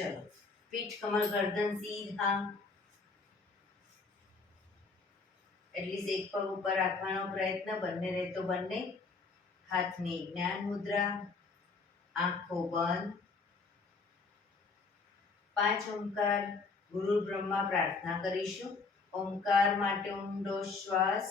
ચલો, પીઠ કમર ગરદન સીધા, એટલીસ્ટ એક પગ ઉપર રાખવાનો પ્રયત્ન, બંને રહે તો બંને. હાથની જ્ઞાન મુદ્રા, આંખો બંધ. 5 ઓમકાર ગુરુ બ્રહ્મા પ્રાર્થના કરીશું. ઓમકાર માટે ઊંડો શ્વાસ.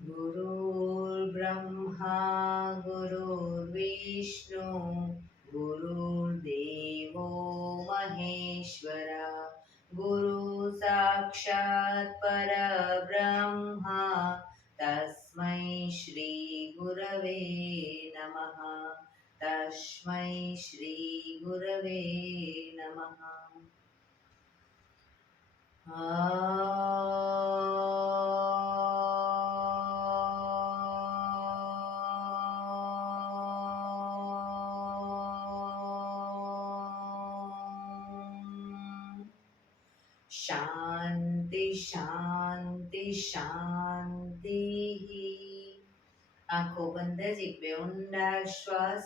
गुरुर्ब्रह्मा गुरुर्विष्णु गुरुर्देवो महेश्वरा गुरु साक्षात् परब्रह्मा तस्मै श्री गुरवे नमः तस्मै श्री गुरवे नमः। शांति शांति शांति। आंखों बंद, जीभे ऊंडा श्वास।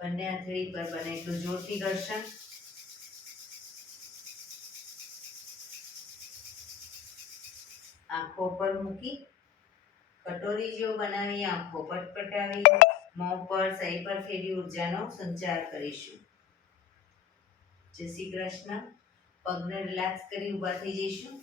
બંને હથેળી પર બને એટલું જોરથી ઘર્ષણ। આંખો પર મૂકી કટોરી જેવું બનાવી આંખો પટપટાવી મોં પર સહી પર ફેરી ઉર્જાનો સંચાર કરીશું। જય શ્રી કૃષ્ણ। પગને રિલેક્સ કરી ઊભા થઈ જઈશું।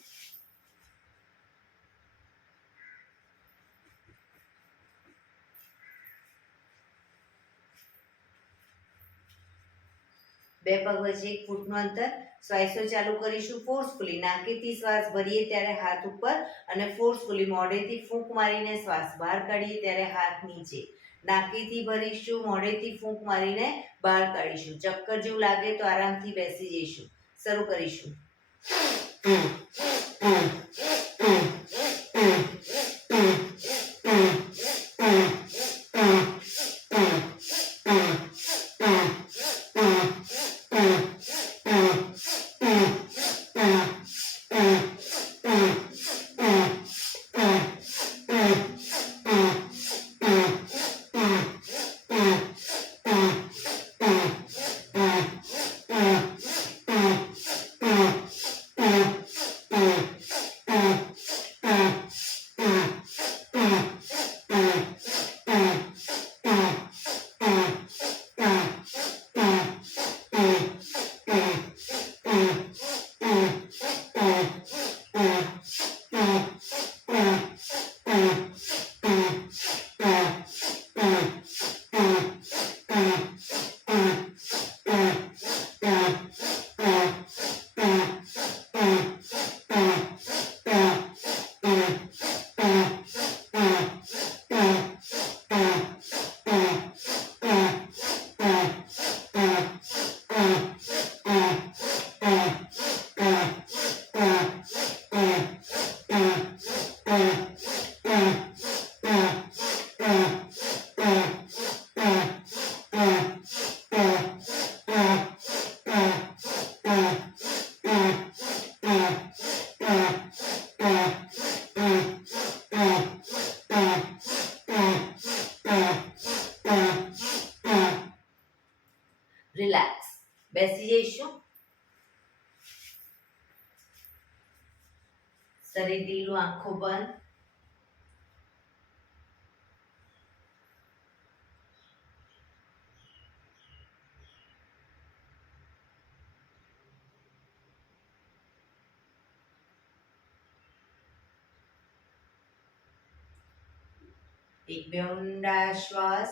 બે પગ વચ્ચે 1 ફૂટનું અંતર। શ્વાસો ચાલુ કરીશું ફોર્સફુલી। નાકેથી શ્વાસ ભરીએ ત્યારે હાથ ઉપર અને ફોર્સફુલી મોઢેથી ફૂંક મારીને શ્વાસ બહાર કાઢીએ ત્યારે હાથ નીચે। નાકેથી ભરીશું, મોઢેથી ફૂંક મારીને બહાર કાઢીશું। ચક્કર જેવું લાગે તો આરામથી બેસી જઈશું। શરૂ કરીશું। રિલેક્સ. બેસી જઈશું. શરીર ઢીલું, આંખો બંધ. એક બે ઊંડા શ્વાસ.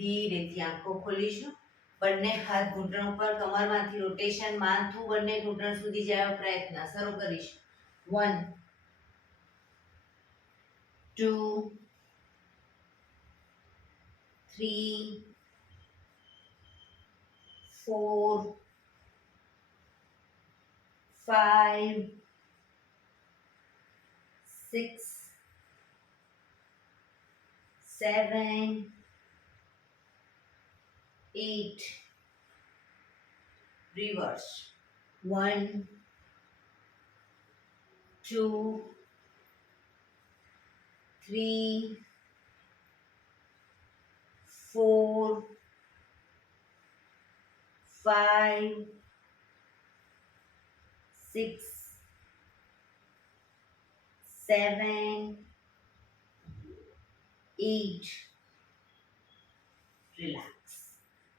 ધીરેથી આંખો ખોલીશું. બંને હાથ ઘૂંટણ ઉપર, કમરમાંથી રોટેશન, માથું બંને ઘૂંટણ સુધી જાય પ્રયત્ન. શરૂ કરીશું. 1 2 3 4 5 6 7 8. Reverse. 1 2 3 4 5 6 7 8. રિલેક્સ.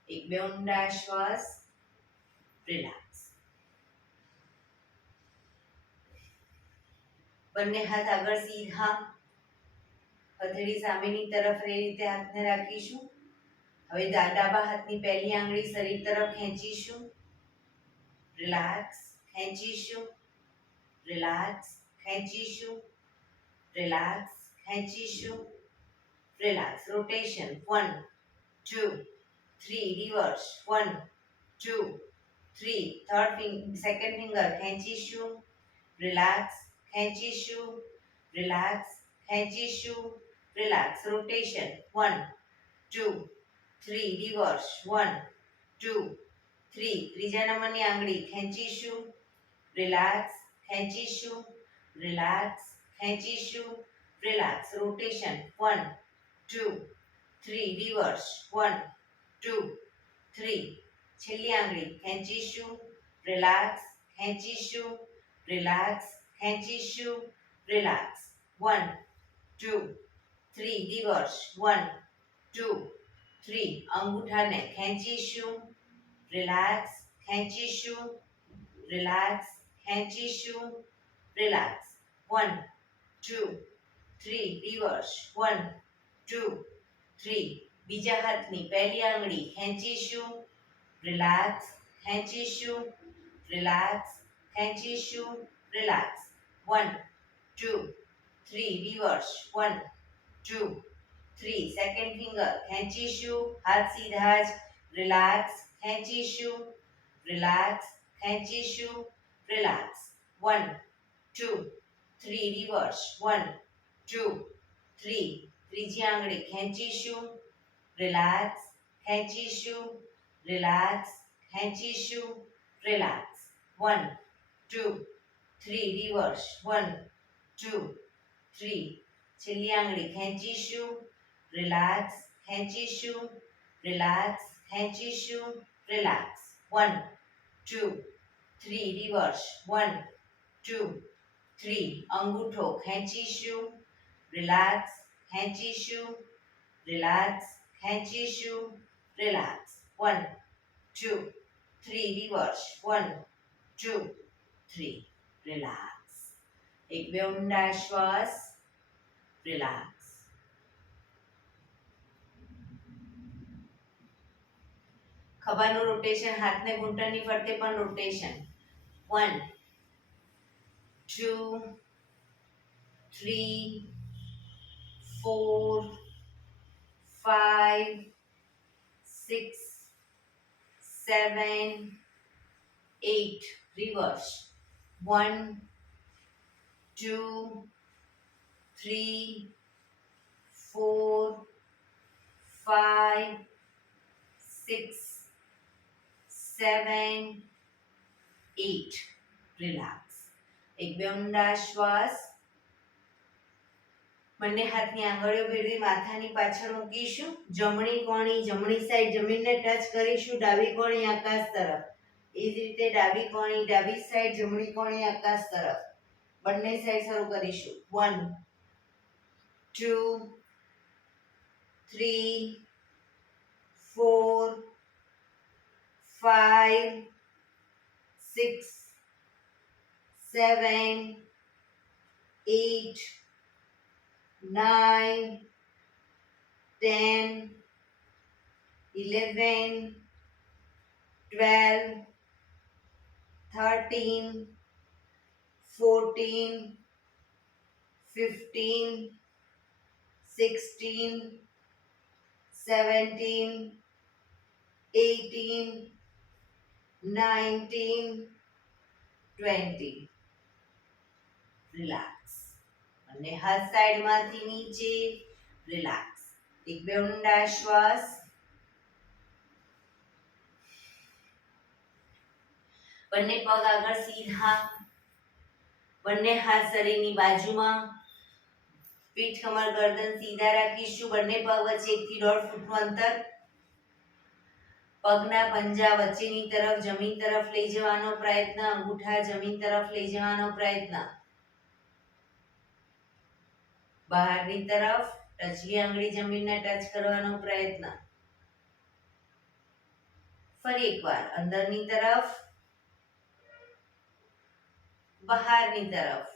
એક બે ઊંડા શ્વાસ. રિલેક્સ. બંને હાથ આગળ સીધા, હથેળી સામેની તરફ એ રીતે હાથને રાખીશું. હવે ડાબા હાથની પહેલી આંગળી શરીર તરફ ખેંચીશું. રિલેક્સ. ખેંચીશું. રિલેક્સ. ખેંચીશું. રિલેક્સ. ખેંચીશું. Relax. Rotation. 1 2 3. Reverse. 1 2 3. Second finger ખેંચીશું. રિલેક્સ. ખેંચીશું. રિલેક્સ. ખેંચીશું. રિલેક્સ. રોટેશન. 1 2 3. રિવર્સ. 1 2 3. ત્રીજા નંબરની આંગળી ખેંચીશું. રિલેક્સ. ખેંચીશું. રિલેક્સ. ખેંચીશું. રિલેક્સ. રોટેશન. 1 2 3. રિવર્સ. 1 2 3. છેલ્લી આંગળી ખેંચીશું. રિલેક્સ. ખેંચીશું. રિલેક્સ. ખેંચીશું. રિલેક્સ. 1 2 3. રિવર્સ. 1 2 3. અંગૂઠાને ખેંચીશું. રિલેક્સ. ખેંચીશું. રિલેક્સ. ખેંચીશું. રિલેક્સ. 1 2 3. રિવર્સ. 1 2 3. બીજા હાથની પહેલી આંગળી ખેંચીશું. રિલેક્સ. ખેંચીશું. રિલેક્સ. ખેંચીશું. રિલેક્સ. 1 2 3. રિવર્સ. 1 2 3. સેકન્ડ ફિંગર ખેંચીશું. હાથ સીધા જ. રિલેક્સ. ખેંચીશું. રિલેક્સ. ખેંચીશું. રિલેક્સ. 1 2 3. રિવર્સ. 1 2 3. ત્રીજી આંગળી ખેંચીશું. રિલેક્સ. ખેંચીશું. રિલેક્સ. ખેંચીશું. રિલેક્સ. 1 2 3. રિવર્સ. 1 2 3. છેલ્લી આંગળી ખેંચીશું. રિલેક્સ. ખેંચીશું. રિલેક્સ. ખેંચીશું. રિલેક્સ. 1 2 3. રિવર્સ. 1 2 3. અંગૂઠો ખેંચીશું. રિલેક્સ. ખેંચીશું. રિલેક્સ. ખેંચીશું. રિલેક્સ. 1 2 3. રિવર્સ. 1 2 3. રિલેક્સ. એક બે ઊંડા શ્વાસ. રિલેક્સ. ખભાનું રોટેશન, હાથને ઘૂંટણની ફરતે પણ રોટેશન. 1 2 3 4 5 6 7 8. Reverse. 1 2 3 4 5 6 7 8 રિલેક્સ. એક બે ઊંડા શ્વાસ. બંને હાથની આંગળીઓ ભેળવી માથાની પાછળ મૂકીશું. જમણી કોણી જમણી સાઈડ જમીનને ટચ કરીશું. ડાબી કોણી આકાશ તરફ. એ જ રીતે ડાબી કોણી ડાબી સાઈડ જમણી કોણી આકાશ તરફ. બંને સાઈડ શરૂ કરીશું. 1 2 3 4 5 6 7 8 9 10 11 12 13 14 15 16 17 18 19 20 રિલેક્સ. અને હાથ સાઈડમાંથી નીચે રિલેક્સ. એક બે ઊંડા શ્વાસ. બંને પગ આગળ સીધા. બંને હાથ શરીરની બાજુમાં. પીઠ કમર ગરદન સીધા રાખીશું. બંને પગ વચ્ચે 1 થી 1.5 ફૂટનું અંતર. પગના પંજા વચ્ચેની તરફ જમીન તરફ લઈ જવાનો પ્રયત્ન. અંગૂઠા જમીન તરફ લઈ જવાનો પ્રયત્ન. બહારની તરફ ટચલી આંગળી જમીનને ટચ કરવાનો પ્રયત્ન. ફરી એકવાર અંદરની તરફ બહારની તરફ.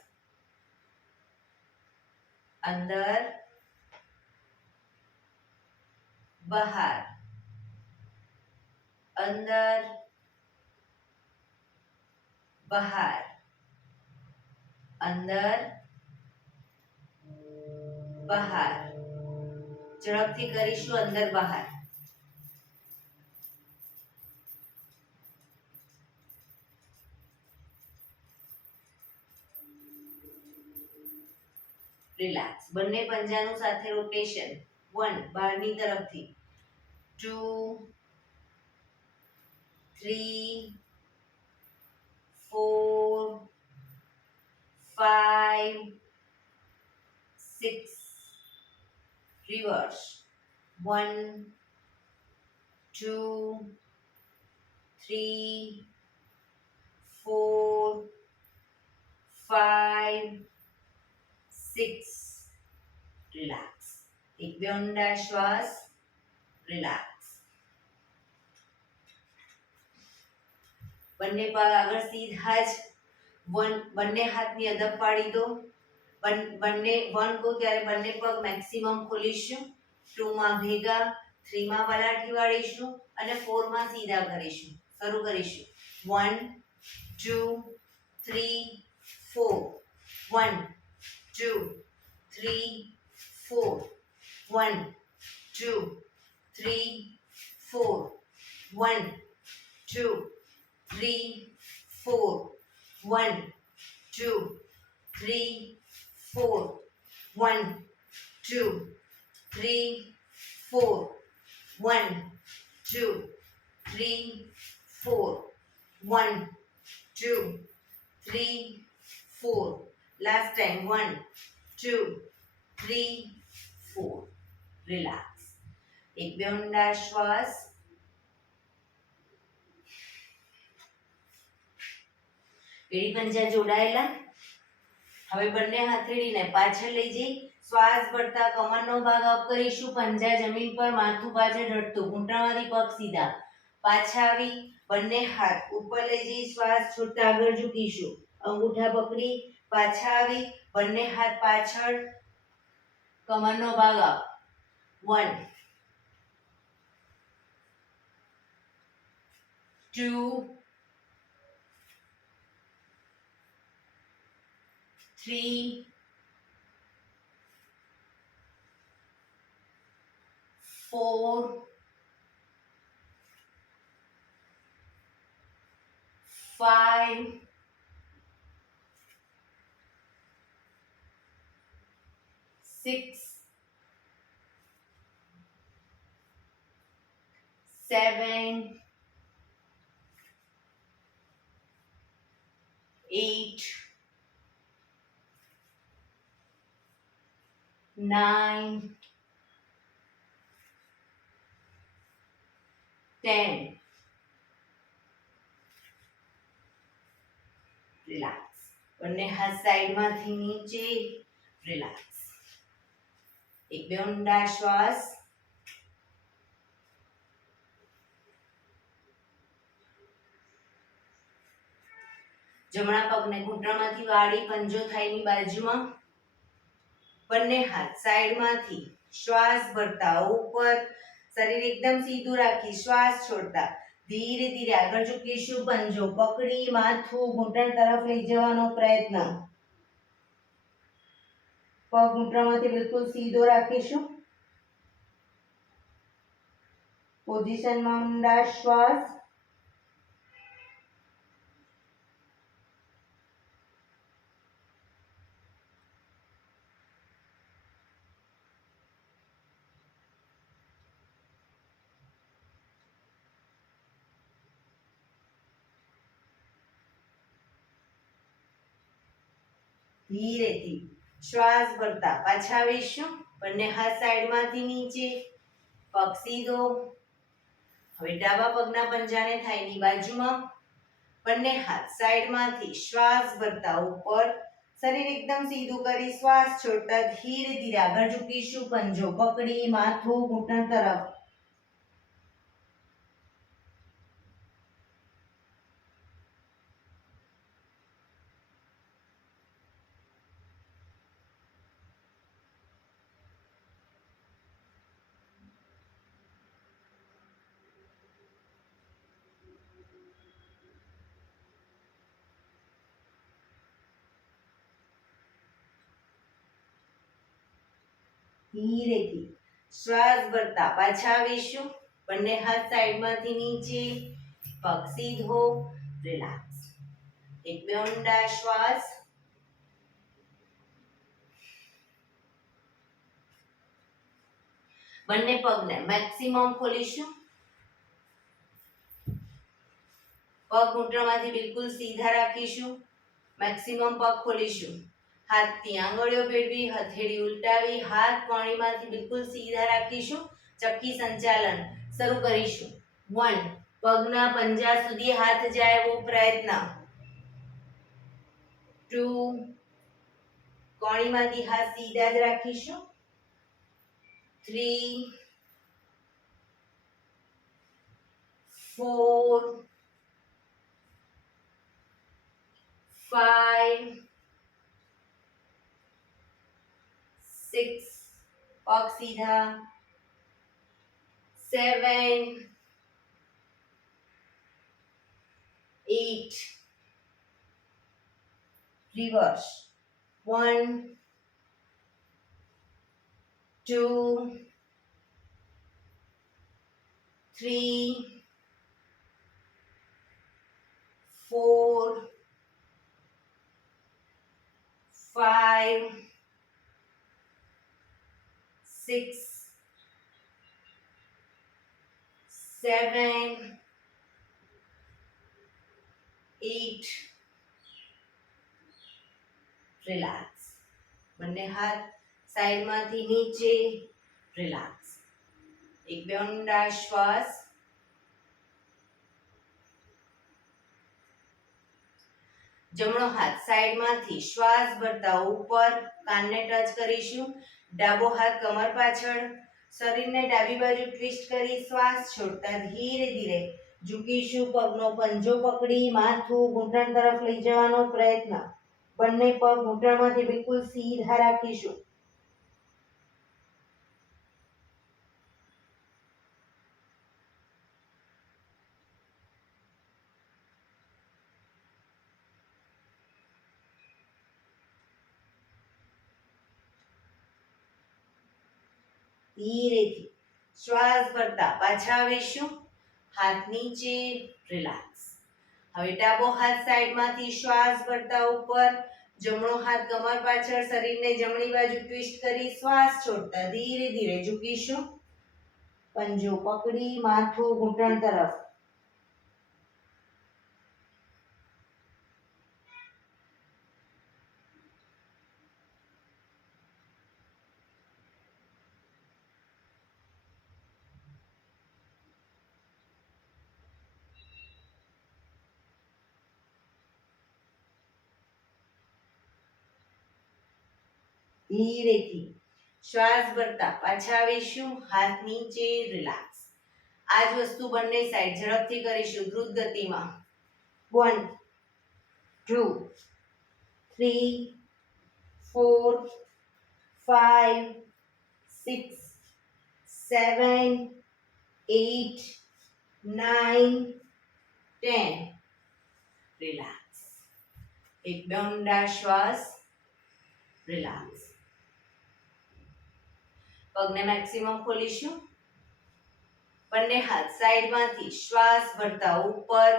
અંદર બહાર. અંદર બહાર. અંદર બહાર. ઝડપથી કરીશું. અંદર બહાર. રિલેક્સ. બંને પંજાનું સાથે રોટેશન. 1 બહારની તરફથી. 2 3 4 5 6 રિવર્સ. 1 2 3 4 5 6 રિલેક્સ. એક બે ઊંડા શ્વાસ. રિલેક્સ. બંને પગ આગળ સીધા જ. બંને હાથની અદબ પાડી દો. બંને 1 કહું ત્યારે બંને પગ મેક્સિમમ ખોલીશું. 2 માં ભેગા. 3 માં પલાઠી વાળીશું અને 4 માં સીધા કરીશું. શરૂ કરીશું. 1 2 3 4 1 2 3 4 1 2 3 4 1 2 3 4 1 2 3 4 1 2 3 4 1 2 3 4 1 2 3 4. Last time. 1 2 3 4. રિલેક્સ. એક બે ઊંડા શ્વાસ. એડી પંજા જોડાયેલા. હવે બંને હથેળીને પાછળ લઈ જઈ શ્વાસ ભરતા કમરનો ભાગ અપ કરીશું. પંજા જમીન પર, માથું પાછળ ઢળતું. ઘૂંટણમાંથી પગ સીધા. પાછા આવી બંને હાથ ઉપર લઈ જઈ શ્વાસ છોડતા આગળ ઝૂકીશું. અંગૂઠા પકડી પાછા આવી બંને હાથ પાછળ. કમરનો ભાગ અપ. 1 2 3 4 5 6 7 8 9 10 રિલેક્સ બંને હાથ સાઈડમાંથી નીચે રિલેક્સ એક બે ઊંડા શ્વાસ જમણા પગને ઘૂંટણમાંથી વાળી પંજો થાઈની બાજુમાં બંને હાથ સાઈડમાંથી શ્વાસ ભરતા ઉપર શરીર એકદમ સીધું રાખી શ્વાસ છોડતા ધીરે ધીરે આગળ ઝૂકીશું પંજો પકડી માથું ઘૂંટણ તરફ લઈ જવાનો પ્રયત્ન પગ ઘૂંટણમાંથી બિલકુલ સીધો રાખીશું પોઝિશનમાં ઊંડા શ્વાસ ધીરેથી શ્વાસ ભરતા પાછા આવીશું બંને હાથ સાઈડમાંથી નીચે પગ સીધો હવે ડાબા પગના પંજાને થાઈની બાજુમાં બંને હાથ સાઈડમાંથી શ્વાસ ભરતા ઉપર શરીર એકદમ સીધું કરી શ્વાસ છોડતા ધીરે ધીરે આગળ ઝૂકીશું પંજો પકડી માથું ઘૂંટણ તરફ ધીરેથી શ્વાસ ભરતા પાછા આવીશું બંને હાથ સાઈડમાંથી નીચે પગ સીધો રિલેક્સ એક બે ઊંડા શ્વાસ બંને પગને મેક્સિમમ ખોલીશું પગ ઘૂંટણમાંથી બિલકુલ સીધા રાખીશું મેક્સિમમ પગ ખોલીશું હાથની આંગળીઓ ભેળવી હથેળી ઉલટાવી હાથ કોણીમાંથી બિલકુલ સીધા રાખીશું ચક્કી સંચાલન શરૂ કરીશું 1 પગના પંજા સુધી હાથ જાય એવો પ્રયત્ન 2 કોણીમાંથી હાથ સીધા જ રાખીશું 3 4 5 6 પગ સીધા 7 8 reverse 1 2 3 4 5 6 7 8 રિલેક્સ બંને હાથ સાઈડમાંથી નીચે રિલેક્સ એક બે ઊંડા શ્વાસ જમણો હાથ સાઈડમાંથી શ્વાસ ભરતા ઉપર કાનને ટચ કરીશું ડાબો હાથ કમર પાછળ શરીરને ડાબી બાજુ ટ્વિસ્ટ કરી શ્વાસ છોડતા ધીરે ધીરે ઝૂકીશું પગનો પંજો પકડી માથું ઘૂંટણ તરફ લઈ જવાનો પ્રયત્ન બંને પગ ઘૂંટણમાંથી બિલકુલ સીધા રાખીશું ધીરેથી શ્વાસ ભરતા પાછા આવીશું હાથ નીચે રિલેક્સ હવે ડાબો હાથ સાઈડમાંથી શ્વાસ ભરતા ઉપર જમણો હાથ કમર પાછળ શરીરને જમણી બાજુ ટ્વિસ્ટ કરી શ્વાસ છોડતા ધીરે ધીરે ઝૂકીશું પંજો પકડી માથું ઘૂંટણ તરફ. ધીરેથી શ્વાસ ભરતા પાછા આવીશું. હાથ નીચે, રિલેક્સ. આ જ વસ્તુ બંને સાઈડ ઝડપથી કરીશું, દ્રુત ગતિમાં. 1 2 3 4 5 6 7 8 9 10. રિલેક્સ. એકદમ ઊંડા શ્વાસ. રિલેક્સ. પગને મેક્સિમમ ખોલીશું. બંને હાથ સાઈડમાંથી શ્વાસ ભરતા ઉપર,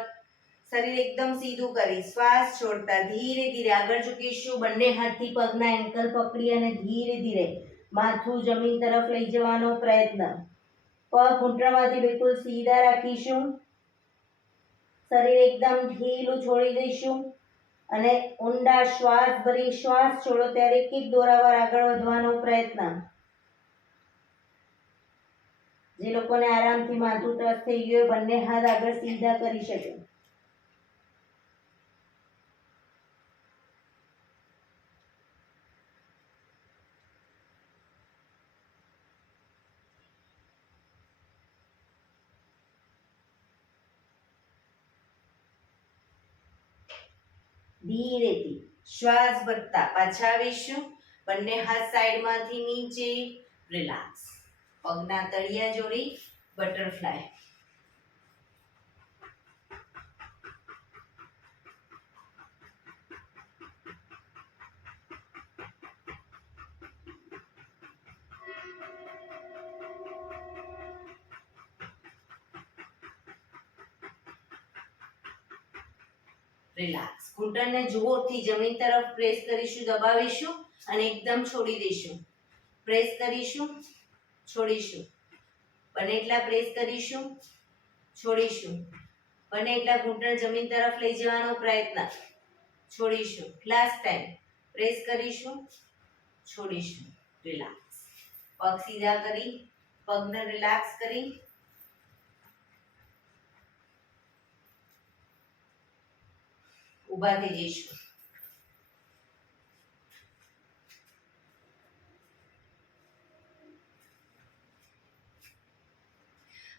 શરીર એકદમ સીધું કરી શ્વાસ છોડતા ધીરે ધીરે આગળ ઝૂકીશું. બંને હાથથી પગના એન્કલ પકડી અને ધીરે ધીરે માથું જમીન તરફ લઈ જવાનો પ્રયત્ન. પગ ઘૂંટણમાંથી બિલકુલ સીધા રાખીશું. શરીર એકદમ ઢીલું છોડી દઈશું અને ઊંડા શ્વાસ ભરી શ્વાસ છોડો ત્યારે એક એક દોરાવાર આગળ વધવાનો પ્રયત્ન. જે લોકોને આરામથી માથું ટચ થઈ ગયું બંને હાથ આગળ સીધા કરી શકે. ધીરેથી શ્વાસ ભરતા પાછા આવીશું. બંને હાથ સાઈડમાંથી નીચે. રિલેક્સ. પગના તળિયા જોડી બટરફ્લાય. રિલેક્સ. ઘૂંટણને જોરથી જમીન તરફ પ્રેસ કરીશું, દબાવીશું અને એકદમ છોડી દઈશું. પ્રેસ કરીશું, છોડીશું. બને એટલા પ્રેસ કરીશું, છોડીશું. બને એટલા ઘૂંટણ જમીન તરફ લઈ જવાનો પ્રયત્ન. છોડીશું. લાસ્ટ ટાઈમ પ્રેસ કરીશું, છોડીશું. રિલેક્સ. પગ સીધા કરી, પગને રિલેક્સ કરી ઊભા થઈ જઈશું.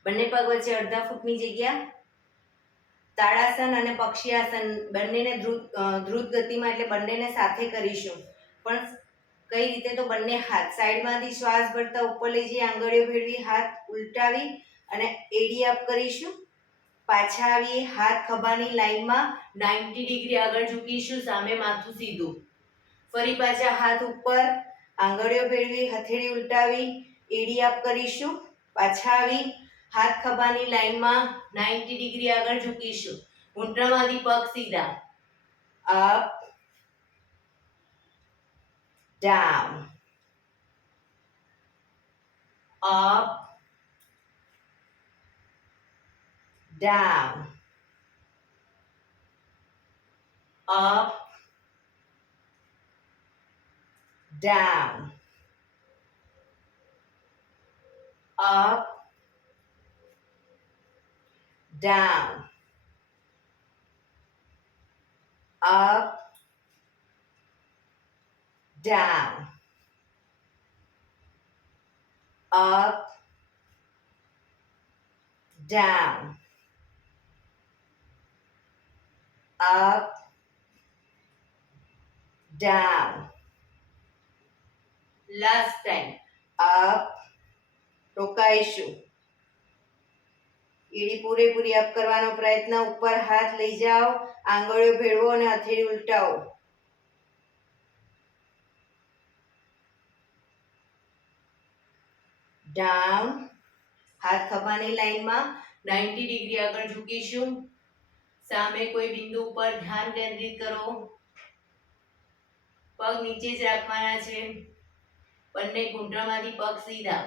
બંને પગ વચ્ચે અડધા ફૂટની જગ્યા. તાળાસન અને પક્ષી આસન બંનેને દ્રુત ગતિમાં એટલે બંનેને સાથે કરીશું. પણ કઈ રીતે? તો બંને હાથ સાઈડમાંથી શ્વાસ ભરતા ઉપર લઈ જઈ આંગળીઓ ભેળવી હાથ ઉલટાવી અને એડી અપ કરીશું. પાછા આવીએ, હાથ ખભાની લાઈનમાં 90 ડિગ્રી આગળ ઝૂકીશું, સામે માથું સીધું. ફરી પાછા હાથ ઉપર, આંગળીઓ ભેળવી હથેળી ઉલટાવી એડી અપ કરીશું. પાછા આવી હાથ ખભાની લાઈનમાં 90 ડિગ્રી આગળ ઝૂકીશું. ઘૂંટણમાંથી પગ સીધા. Up, down, up, down, up, down, up, down, up, down, up, down, up, down. Last time. up, રોકાઈશું. એડી પૂરેપૂરી અપ કરવાનો પ્રયત્ન. ઉપર હાથ લઈ જાઓ, આંગળીઓ ભેળવો અને હથેળી ઉલટાવો. ડાઉન. હાથ ખભાની લાઈનમાં 90 ડિગ્રી આગળ ઝૂકીશું. સામે કોઈ બિંદુ ઉપર ધ્યાન કેન્દ્રિત કરો. પગ નીચે જ રાખવાના છે. બંને ઘૂંટણમાંથી પગ સીધા.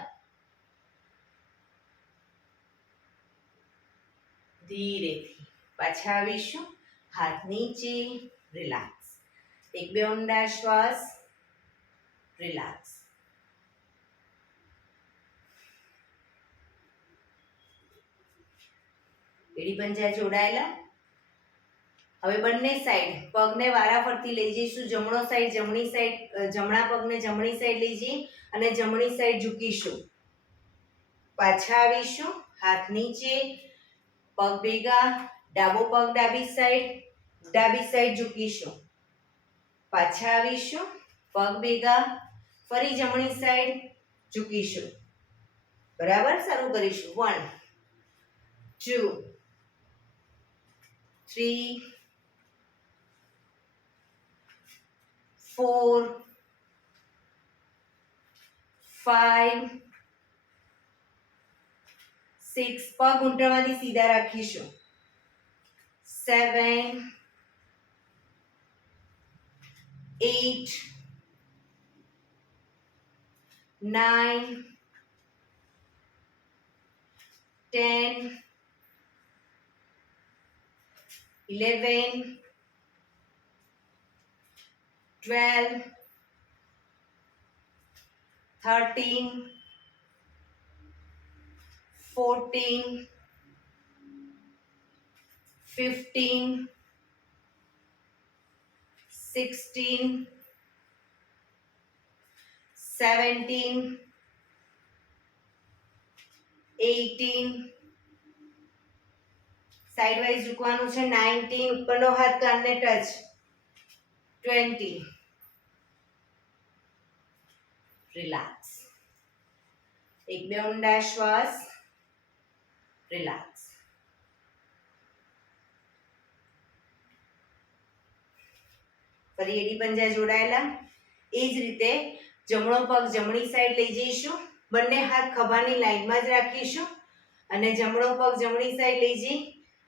ધીરેથી. પાછા આવીશું. હાથ નીચે, રિલેક્સ. એક બે ઊંડા શ્વાસ, રિલેક્સ. એડી પંજા જોડાયેલા. હવે બંને સાઈડ પગને વારાફરતી લઈ જઈશું. જમણો સાઈડ જમણી સાઈડ, જમણા પગને જમણી સાઈડ લઈ જઈ અને જમણી સાઈડ ઝૂકીશું. પાછા આવીશું. હાથ નીચે, પગ ભેગા, ડાબો પગ ડાબી સાઈડ ઝૂકીશું. પાછા આવીશું. પગ ભેગા, ફરી જમણી સાઈડ ઝૂકીશું. બરાબર. શરૂ કરીશું. 1 2 3 4 5 6. પગ ઊંટામાંથી સીધા રાખીશું. 7 8 9 10 11 12 13 14 15 16 17 18 સાઈડ વાઇઝ ઝૂકવાનું છે. 19 ઉપરનો હાથ કાનને ટચ. 20 રિલેક્સ. એક બે ઊંડા શ્વાસ, રિલેક્સ. ફરી એડી પંજા જોડાયેલા. એ જ રીતે જમણો પગ જમણી સાઈડ લઈ જઈશું. બંને હાથ ખભાની લાઈનમાં જ રાખીશું અને જમણો પગ જમણી સાઈડ લઈ જઈ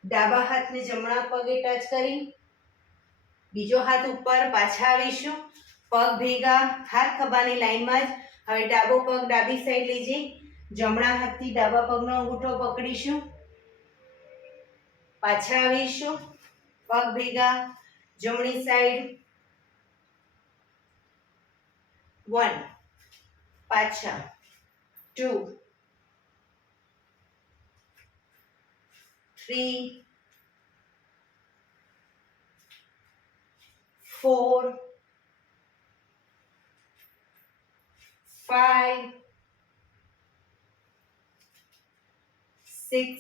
ડાબા હાથને જમણા પગે ટચ કરી બીજો હાથ ઉપર. પાછા આવીશું. પગ ભેગા, હાથ ખભાની લાઈનમાં જ. હવે ડાબો પગ ડાબી સાઈડ લઈ જઈ જમણા હાથથી ડાબા પગનો અંગૂઠો પકડીશું. પાછા આવીશું. પગ ભેગા, જમણી સાઈડ. 1 પાછા 2 3 4 5 6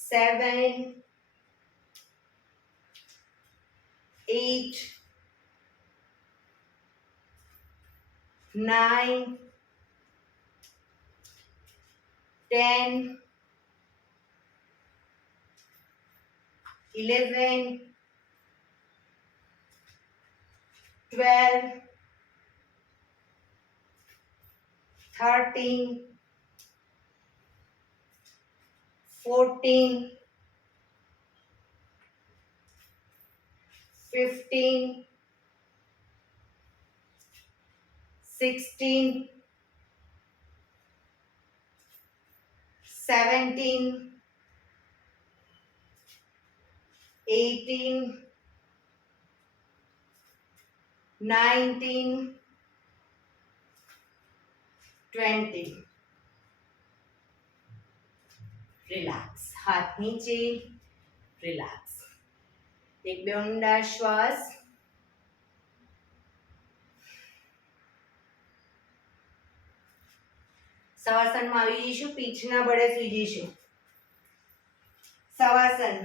7 8 9 10 11 12 13 14 15 16 17 18 19 20 રિલેક્સ. હાથ નીચે, રિલેક્સ. એક બે ઊંડા શ્વાસ. શવાસનમાં આવી જઈશું. પીઠના બળે સૂઈ જઈશું. શવાસન.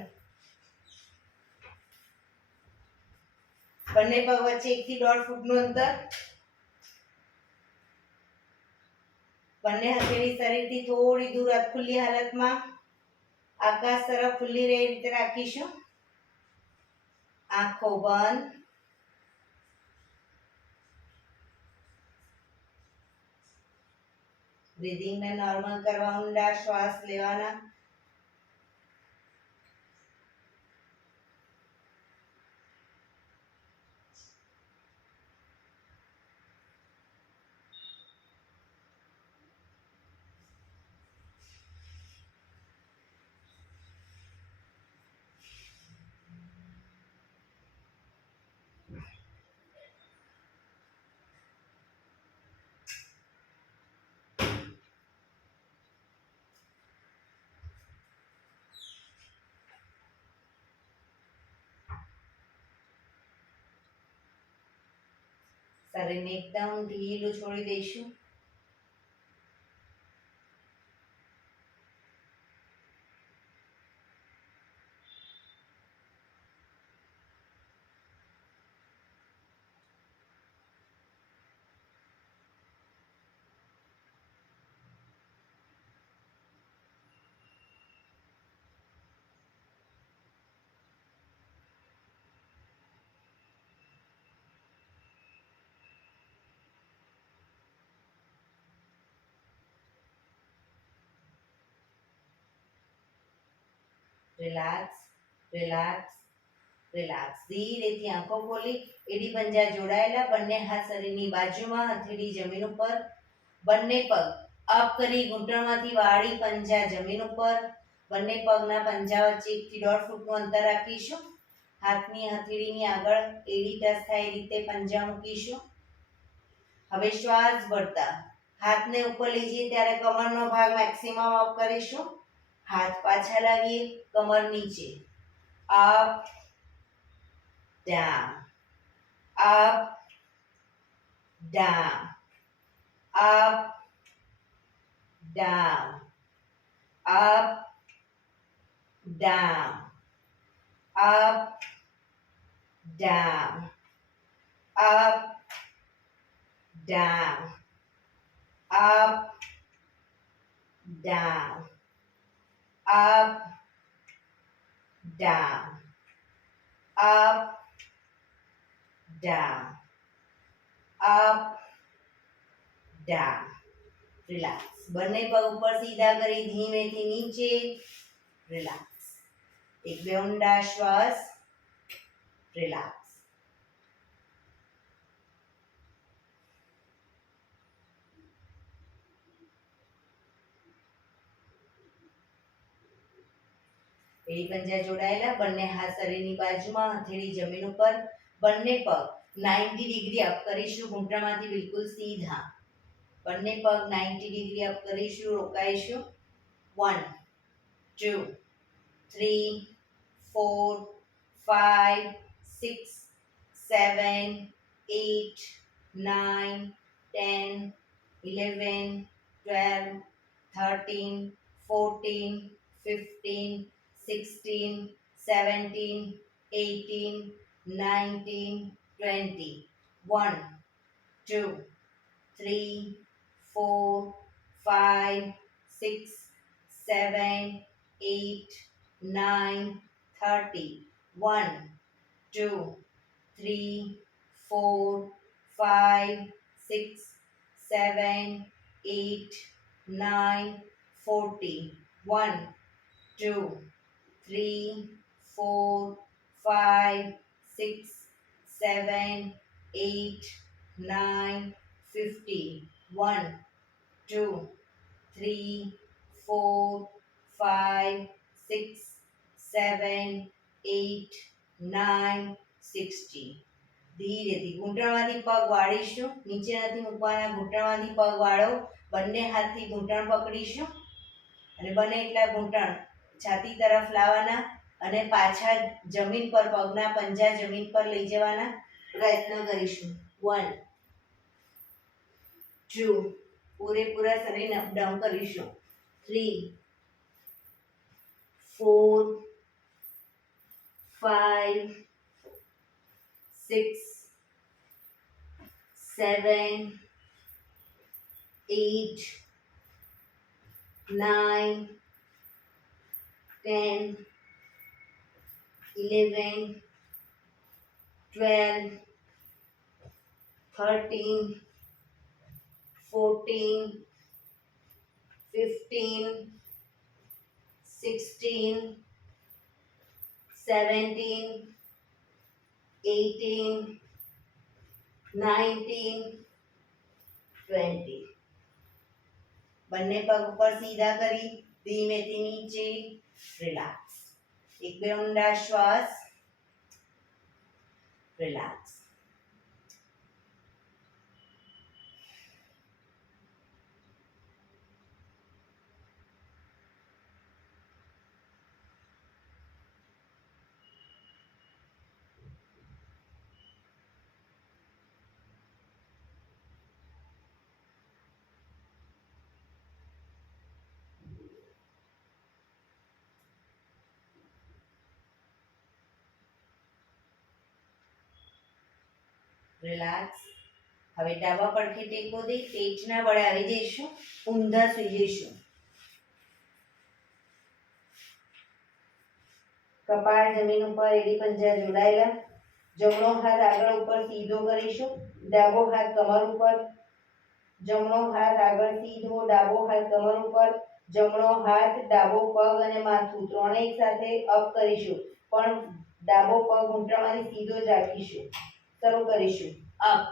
બંને પગ વચ્ચે 1 થી 1.5 ફૂટનું અંતર. બંને હથેળી શરીરથી થોડી દૂર ખુલ્લી હાલતમાં આકાશ તરફ ખુલ્લી રહે એ રીતે રાખીશું. આંખો બંધ. બ્રીધિંગને નોર્મલ કરવા ઊંડા શ્વાસ લેવાના. શરીરને એકદમ ઢીલું છોડી દઈશું. Relax, relax, relax. ધીરેથી આંખો ખોલી એડી પંજા જોડાયેલા, બંને હાથ શરીરની બાજુમાં, હથેળી જમીન ઉપર, બંને પગ અપ કરી ઘૂંટણમાંથી વાળી પંજા જમીન ઉપર, બંને પગના પંજા વચ્ચે 1 થી 1.5 ફૂટનું અંતર રાખીશું. હાથની હથેળીની આગળ એડી ટચ થાય એ રીતે પંજા મૂકીશું. હવે શ્વાસ ભરતા હાથને ઉપર લઈ જઈએ ત્યારે કમરનો ભાગ મેક્સિમમ અપ કરીશું. હાથ પાછા લાવીએ, કમર નીચે, up down, up down, up down, up down, up down, up down, up down, up down, up down, up down. Relax. બંને પગ ઉપર સીધા કરી ધીમેથી નીચે. રિલેક્સ. એક બે ઊંડા શ્વાસ. રિલેક્સ. એડી પંજા જોડાયેલા, બંને હાથ શરીરની બાજુમાં, હથેળી જમીન ઉપર, બંને પગ 90 ડિગ્રી અપ કરીશું, ઘૂંટણમાંથી બિલકુલ સીધા. બંને પગ 90 ડિગ્રી અપ કરીશું, રોકાઈશું. 1 2 3 4 5 6 7 8 9 10 11 12 13 14 15 16 17 18 19 20. 1 2 3 4 5 6 7 8 9 30. 1 2 3 4 5 6 7 8 9 40. 1 2 3 4 5 6 7 8 9 50. 1 2 3 4 5 6 7 8 9 60. ધીરેથી ઘૂંટણમાંથી પગ વાળીશું, નીચે નથી મૂકવાના, ઘૂંટણમાંથી પગ વાળો, બંને હાથથી ઘૂંટણ પકડીશું અને બને એટલા ઘૂંટણ છાતી તરફ લાવવાના અને પાછા જમીન પર, પગના પંજા જમીન પર લઈ જવાના પ્રયત્ન કરીશું. 1 2 પૂરેપૂરા શરીરને અપ ડાઉન કરીશું. 3 4 5 6 7 8 9 10 11 12 13 14 15 16 17 18 19 20. બંને પગ ઉપર સીધા કરી ધીમેથી નીચે. રિલેક્સ. એક બે ઊંડા શ્વાસ. રિલેક્સ. રિલેક્સ. હવે ડાબા પડખે ટેકો દઈ પેટના બળે આવી જઈશું, ઊંધા સુઈ જઈશું. કપાળ જમીન ઉપર, એડી પંજા જોડાયેલા. જમણો હાથ આગળ ઉપર સીધો કરીશું, ડાબો હાથ કમર ઉપર. જમણો હાથ આગળ સીધો, ડાબો હાથ કમર ઉપર. જમણો હાથ, ડાબો પગ અને માથું ત્રણેય એક સાથે અપ કરીશું, પણ ડાબો પગ ઘૂંટણમાંથી સીધો જ રાખીશું. શરૂ કરીશું. અપ.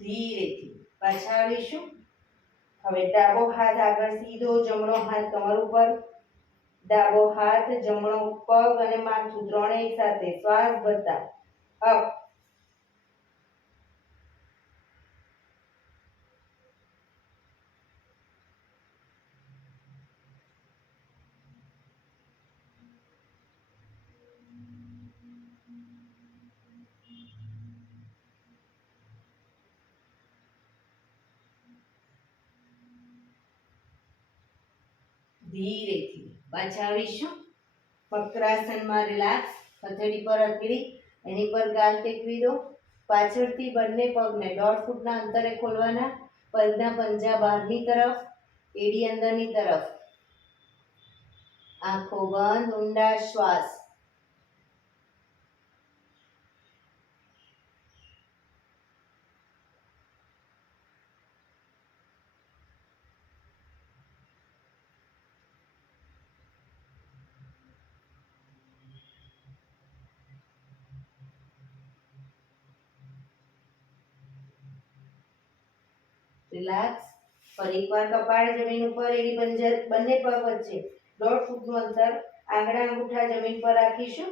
ધીરેથી પાછા આવીશું. હવે ડાબો હાથ આગળ સીધો, જમણો હાથ કમર ઉપર. ડાબો હાથ, જમણો પગ અને માથું ત્રણેય એક સાથે શ્વાસ ભરતા અપ. ધીરેથી પાછા આવીશું. વક્રાસનમાં રિલેક્સ. હથેળી પર હથેળી, એની પર ગાલ ટેકવી દો. પાછળથી બંને પગને 1.5 ફૂટના અંતરે ખોલવાના. પગના પંજા બહારની તરફ, એડી અંદરની તરફ. આંખો બંધ, ઊંડા શ્વાસ. રિલેક્સ. ફરી એકવાર કપાળ જમીન ઉપર, એડી પંજા બંને પગ વચ્ચે 1.5 ફૂટનું અંતર. આંગળા અંગૂઠા જમીન પર રાખીશું,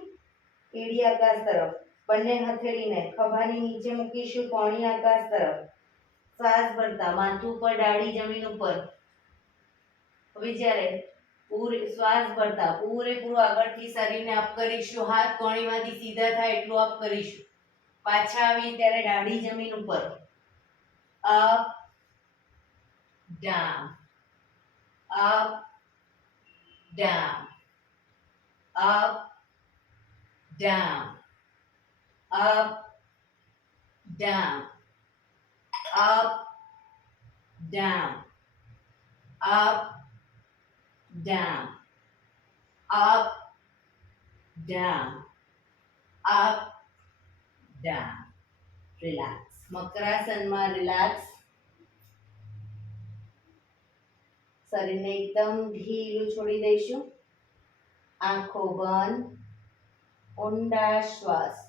એડી આકાશ તરફ. બંને હથેળીને ખભાની નીચે મૂકીશું, કોણી આકાશ તરફ. શ્વાસ ભરતા માથું પર, ડાળી જમીન ઉપર. હવે જ્યારે શ્વાસ ભરતા પૂરેપૂરું આગળથી શરીરને અપ કરીશું. હાથ કોણીમાંથી સીધા થાય એટલું અપ કરીશું. પાછા આવી ત્યારે ડાળી જમીન ઉપર. Up, down, up, down, up, down, up, down, up, down, up, down, up, down, up, down. Relax. મકરાસનમાં રિલેક્સ. શરીરને એકદમ ઢીલું છોડી દઈશું. આંખો બંધ, ઊંડા શ્વાસ.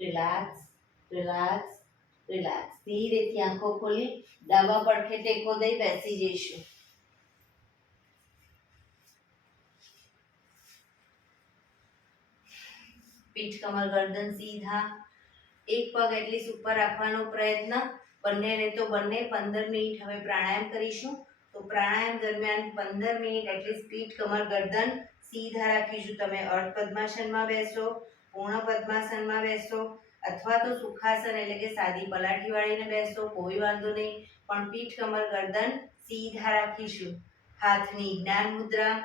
Relax, relax, relax. ધીરેથી આંખો ખોલી ડાબા પડખે ટેકો દઈ બેસી જઈશું. પીઠ કમર ગરદન સીધા. એક પગ એટલીસ્ટ ઉપર રાખવાનો પ્રયત્ન. બંનેને તો બંને 15 મિનિટ હવે પ્રાણાયામ કરીશું. તો પ્રાણાયામ દરમિયાન 15 મિનિટ એટલીસ્ટ પીઠ કમર ગરદન સીધા રાખીશું. તમે અર્ધ પદ્માસનમાં બેસો, પૂર્ણ પદ્માસનમાં બેસો, અથવા તો સુખાસન એટલે કે સાદી પલાઠી વાળીને બેસો, કોઈ વાંધો નહીં. પણ પીઠ કમર ગરદન સીધા રાખીશું. હાથની જ્ઞાન મુદ્રા,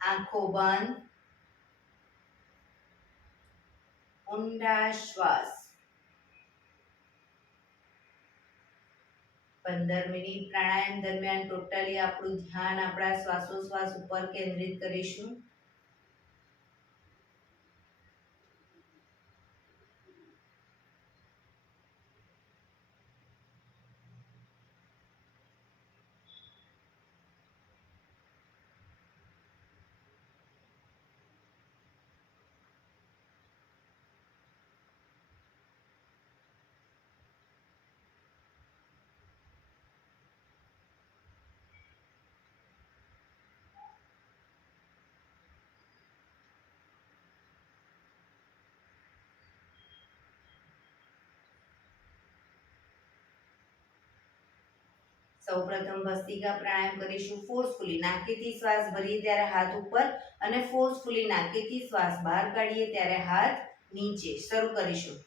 આંખો બંધ, ઊંડા શ્વાસ. 15 મિનિટ પ્રાણાયામ દરમિયાન ટોટલી આપણું ધ્યાન આપણા શ્વાસોશ્વાસ ઉપર કેન્દ્રિત કરીશું. સૌપ્રથમ ભસ્ત્રિકા પ્રાણાયામ કરીશું. ફોર્સફુલી નાકેથી શ્વાસ ભરીએ ત્યારે હાથ ઉપર અને ફોર્સફુલી નાકેથી શ્વાસ બહાર કાઢીએ ત્યારે હાથ નીચે. શરૂ કરીશું.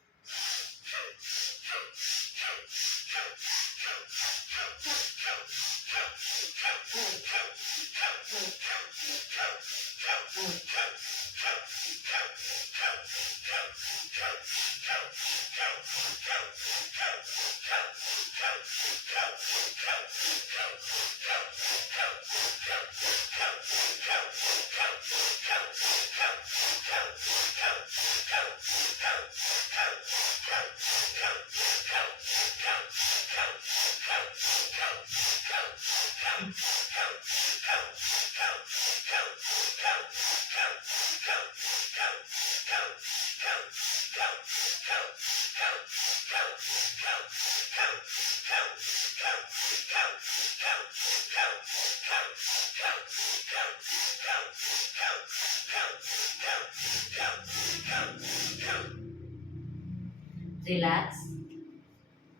રિલેક્સ.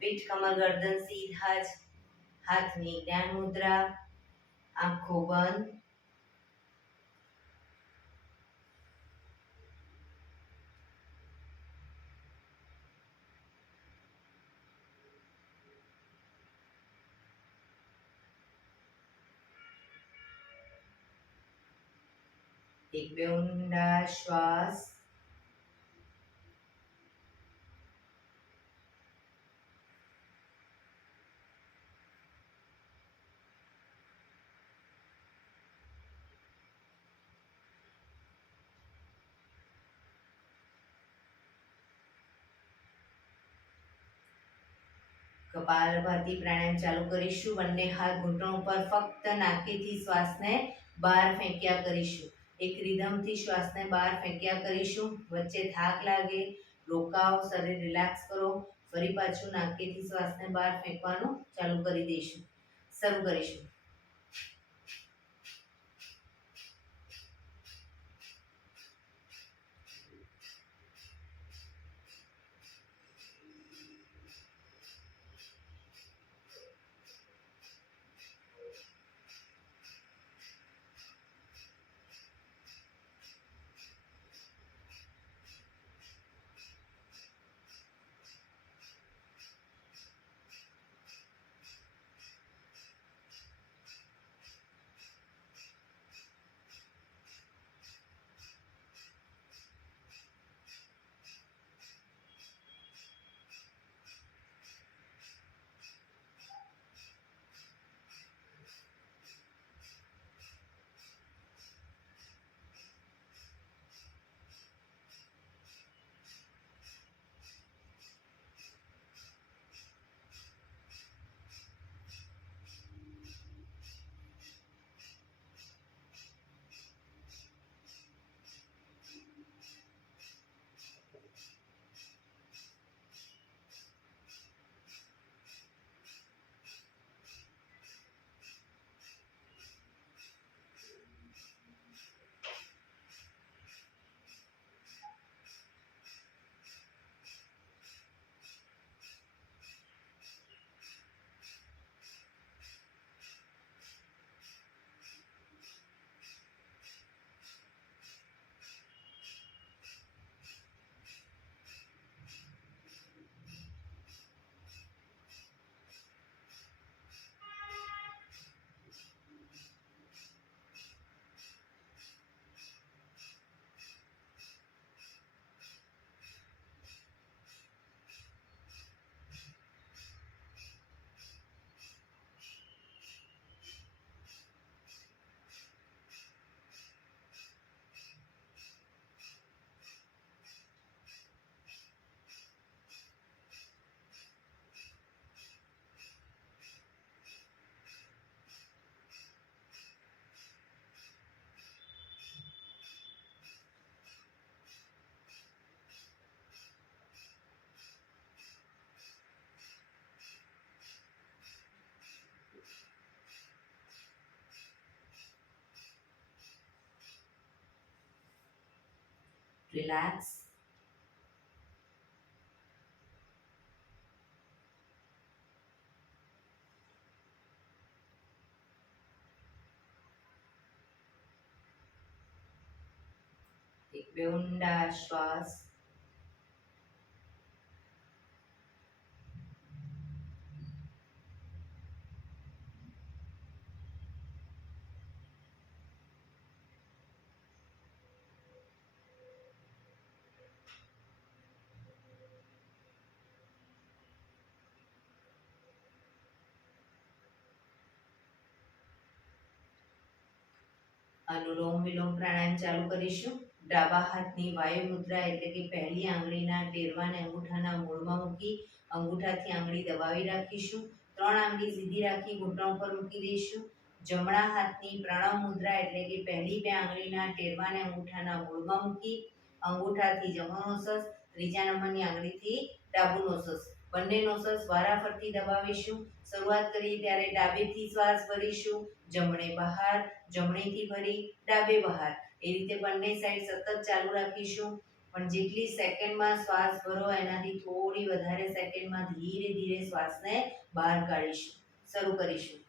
પીઠ કમર ગરદન સીધા જ. હાથની જ્ઞાન મુદ્રા, આંખો બંધ. એક બે ઊંડા શ્વાસ. કપાલભાતી પ્રાણાયામ ચાલુ કરીશું. બંને હાથ ઘૂંટણ ઉપર, ફક્ત નાકેથી શ્વાસને બહાર ફેંક્યા કરીશું. એક રિધમથી શ્વાસને બહાર ફેંક્યા કરીશું. વચ્ચે થાક લાગે, રોકાઓ, શરીર રિલેક્સ કરો. ફરી પાછું નાકેથી શ્વાસને બહાર ફેંકવાનું ચાલુ કરી દઈશું. શરૂ કરીશું. relax. એક બે ઊંડા શ્વાસ. અનુલોમ વિલોમ પ્રાણાયામ ચાલુ કરીશું. ડાબા હાથની વાયુ મુદ્રા એટલે કે પહેલી આંગળીના ટેરવાને અંગૂઠાના મૂળમાં મૂકી અંગૂઠાથી આંગળી દબાવી રાખીશું. 3 આંગળી સીધી રાખી ઘૂંટણ પર મૂકી દઈશું. જમણા હાથની પ્રણવ મુદ્રા એટલે કે પહેલી 2 આંગળીના ટેરવાને અંગૂઠાના મૂળમાં મૂકી અંગૂઠાથી જમણો નોસસ, ત્રીજા નંબરની આંગળીથી ડાબુ નોસસ, બંને નોસસ વારાફરતી દબાવીશું. શરૂઆત કરીએ ત્યારે ડાબેથી શ્વાસ ભરીશું, જમણે બહાર, જમણેથી ભરી ડાબે બહાર. એ રીતે બંને સાઈડ સતત ચાલુ રાખીશું. પણ જેટલી સેકન્ડમાં શ્વાસ ભરો એનાથી થોડી વધારે સેકન્ડમાં ધીરે ધીરે શ્વાસને બહાર કાઢીશું. શરૂ કરીશું.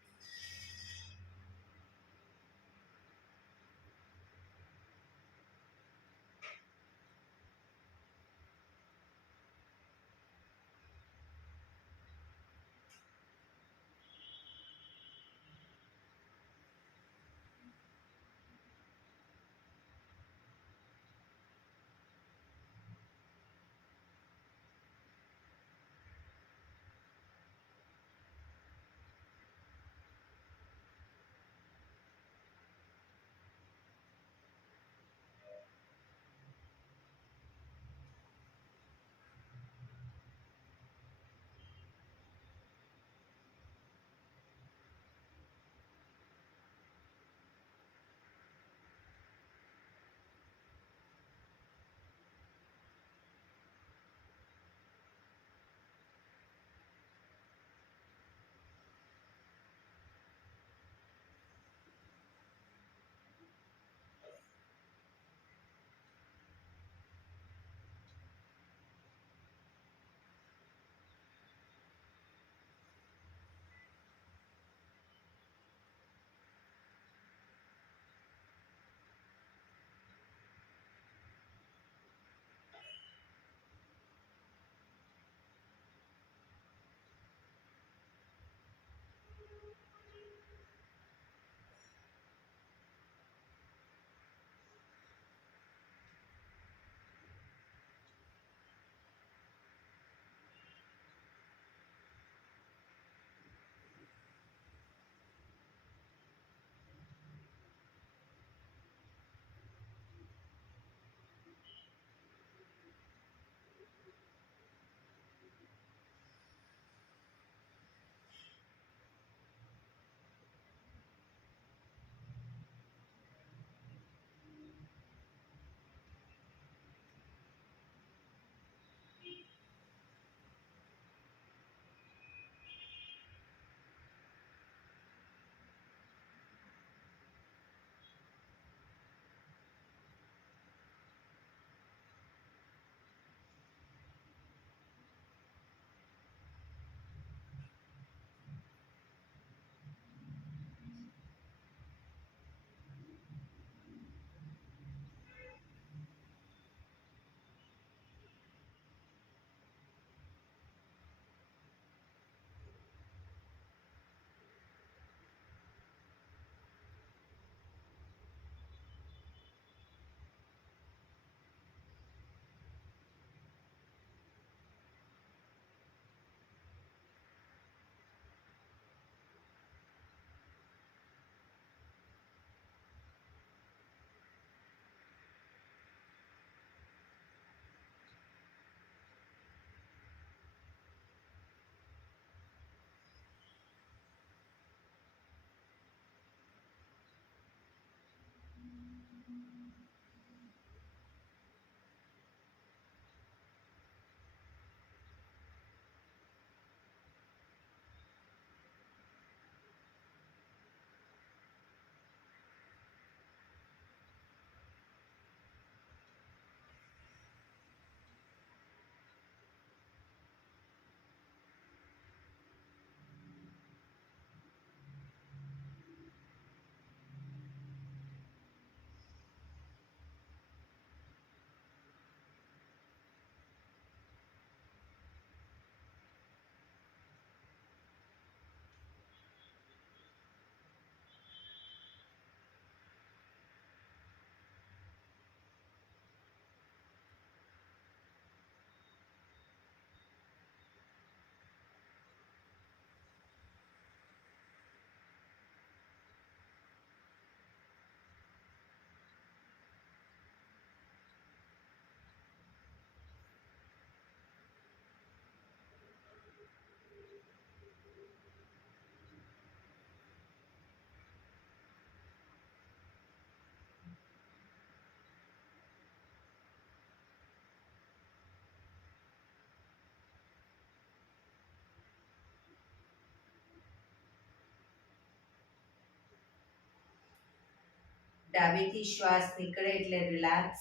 ડાબેથી શ્વાસ નીકળે એટલે રિલેક્સ.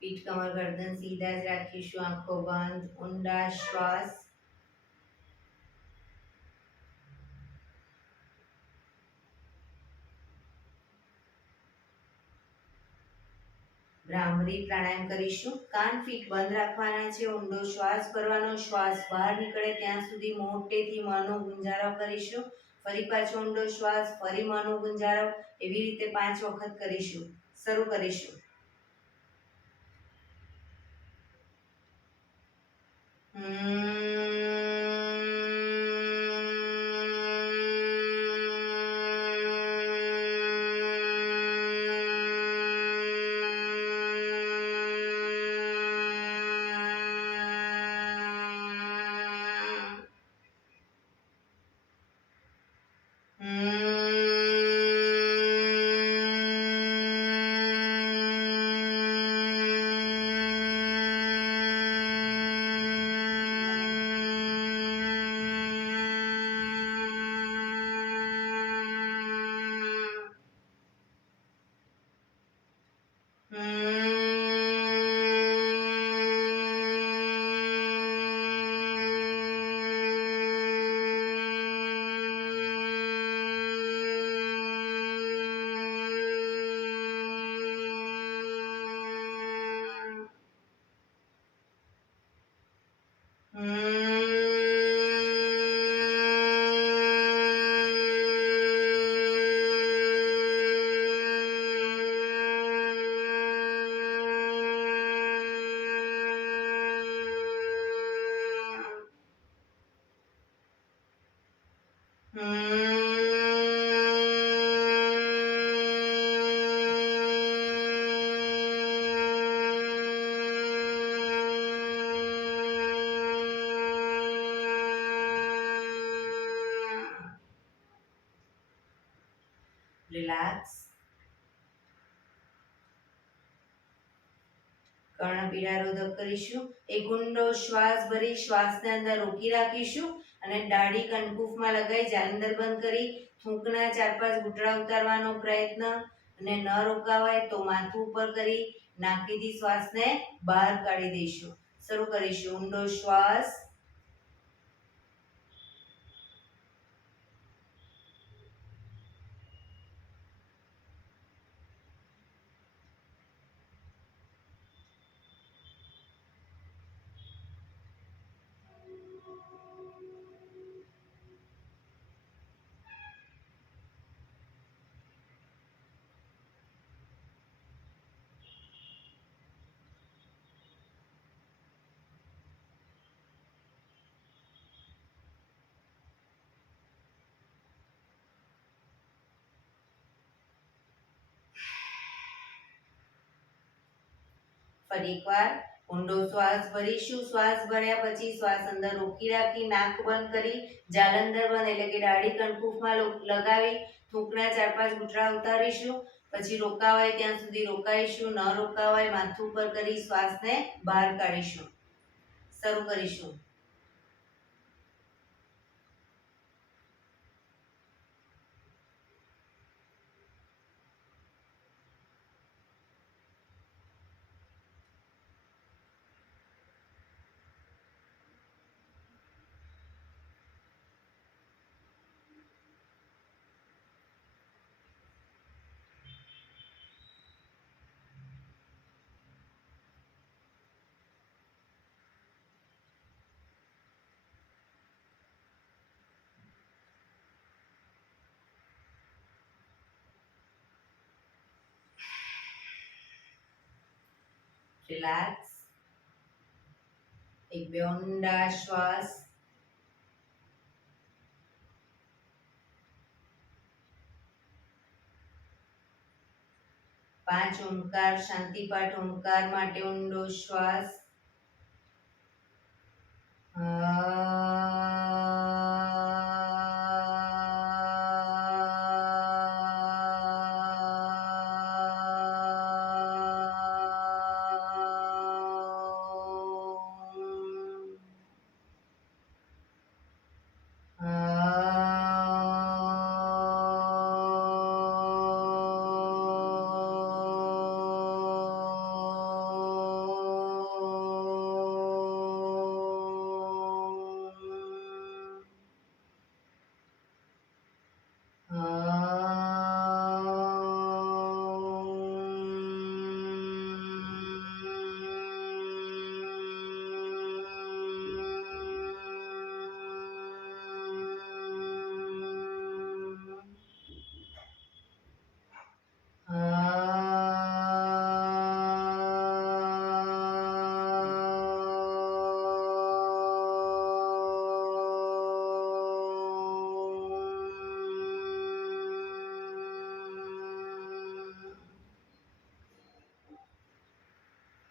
પીઠ કમર ગરદન સીધા જ રાખીશું. આંખો બંધ. ઊંડા શ્વાસ. ભ્રામરી પ્રાણાયામ કરીશું. કાન ફીટ બંધ રાખવાના છે. ઊંડો શ્વાસ ભરવાનો. શ્વાસ બહાર નીકળે ત્યાં સુધી મોટેથી મોંનો ગુંજારો કરીશું. ફરી પાછો ઊંડો શ્વાસ. ફરી મોંનો ગુંજારો. એવી રીતે 5 વખત કરીશું. શરૂ કરીશું. રિલેક્સ. કર્ણપીડારોધક કરીશું. એક ઊંડો શ્વાસ ભરી શ્વાસને અંદર રોકી રાખીશું અને દાઢી કનકુફમાં લગાવી જાલંધર બંધ કરી થૂંકના 4-5 ઘૂંટડા ઉતારવાનો પ્રયત્ન અને ન રોકાવાય તો માથું ઉપર કરી નાકીથી શ્વાસને બહાર કાઢી દઈશું. શરૂ કરીશું. ઊંડો શ્વાસ. ફરી એકવાર ઊંડો શ્વાસ ભરીશું. શ્વાસ ભર્યા પછી શ્વાસ અંદર રોકી રાખી નાક બંધ કરી જાલંધર બંધ એટલે કે દાઢી કનકુફમાં લગાવી થૂંકના 4-5 ઘૂંટડા ઉતારીશું. પછી રોકાવાય ત્યાં સુધી રોકાઈશું. ન રોકાવાય માથું ઉપર કરી શ્વાસને બહાર કાઢીશું. શરૂ કરીશું. રિલેક્સ. એક બે ઊંડા શ્વાસ. 5 ઓમકાર શાંતિપાઠ ઓમકાર માટે ઊંડો શ્વાસ.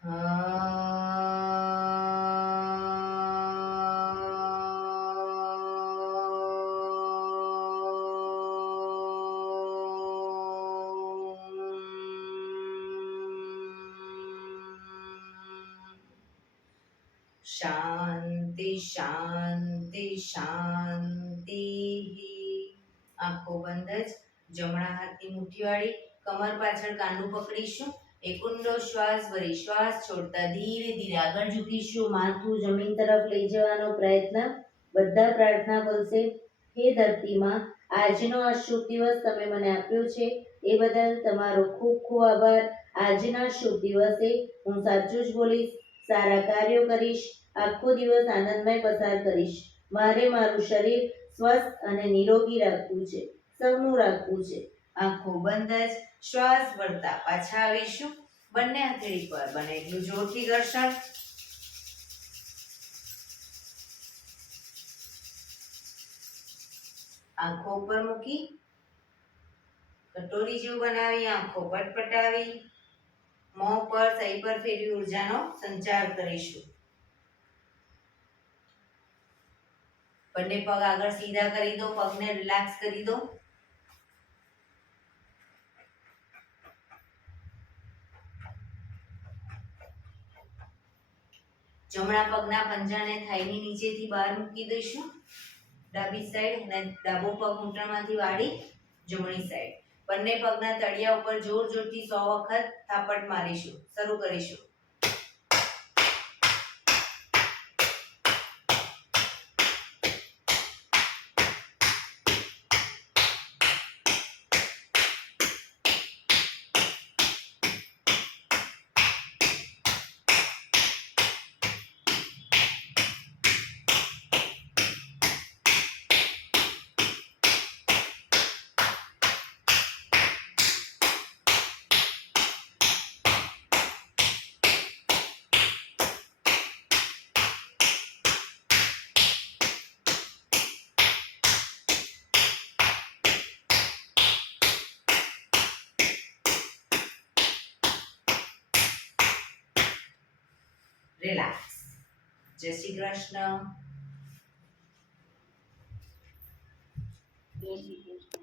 શાંતિ શાંતિ શાંતિ. આંખો બંધ જ. જમણા હાથની મુઠ્ઠીવાળી કમર પાછળ કાંડું પકડીશું. એક ઊંડો શ્વાસ ભરી શ્વાસ છોડતા ધીરે ધીરે આગળ ઝૂકીશું. માથું જમીન તરફ લઈ જવાનો પ્રયત્ન. બધા પ્રાર્થના કરશે. હે ધરતીમાં, આજનો આ શુભ દિવસ તમે મને આપ્યો છે એ બદલ તમારો ખૂબ ખૂબ આભાર. આજના શુભ દિવસે હું સાચું જ બોલીશ, સારા કાર્યો કરીશ, આખો દિવસ આનંદમય પસાર કરીશ. મારે મારું શરીર સ્વસ્થ અને નિરોગી રાખવું છે, સૌનું રાખવું છે. આંખો બંધ જ. શ્વાસ ભરતા પાછા આવીશું. બંને હથેળી પર બને એટલું જોરથી ઘર્ષણ. આંખો ઉપર મૂકી કટોરી જેવું બનાવી આંખો પટપટાવી મોં પર સહી પર ફેરવી ઉર્જાનો સંચાર કરીશું. બંને પગ આગળ સીધા કરી દો, પગને રિલેક્સ કરી દો. જમણા પગના પંજાને થાઈની નીચેથી બહાર મૂકી દઈશું. ડાબી સાઈડ અને ડાબો પગ ઘૂંટણમાંથી વાળી જમણી સાઈડ. બંને પગના તળિયા ઉપર જોર જોરથી 100 વખત થાપટ મારીશું. શરૂ કરીશું. રિલેક્સ. જય શ્રી કૃષ્ણ. જય શ્રી કૃષ્ણ.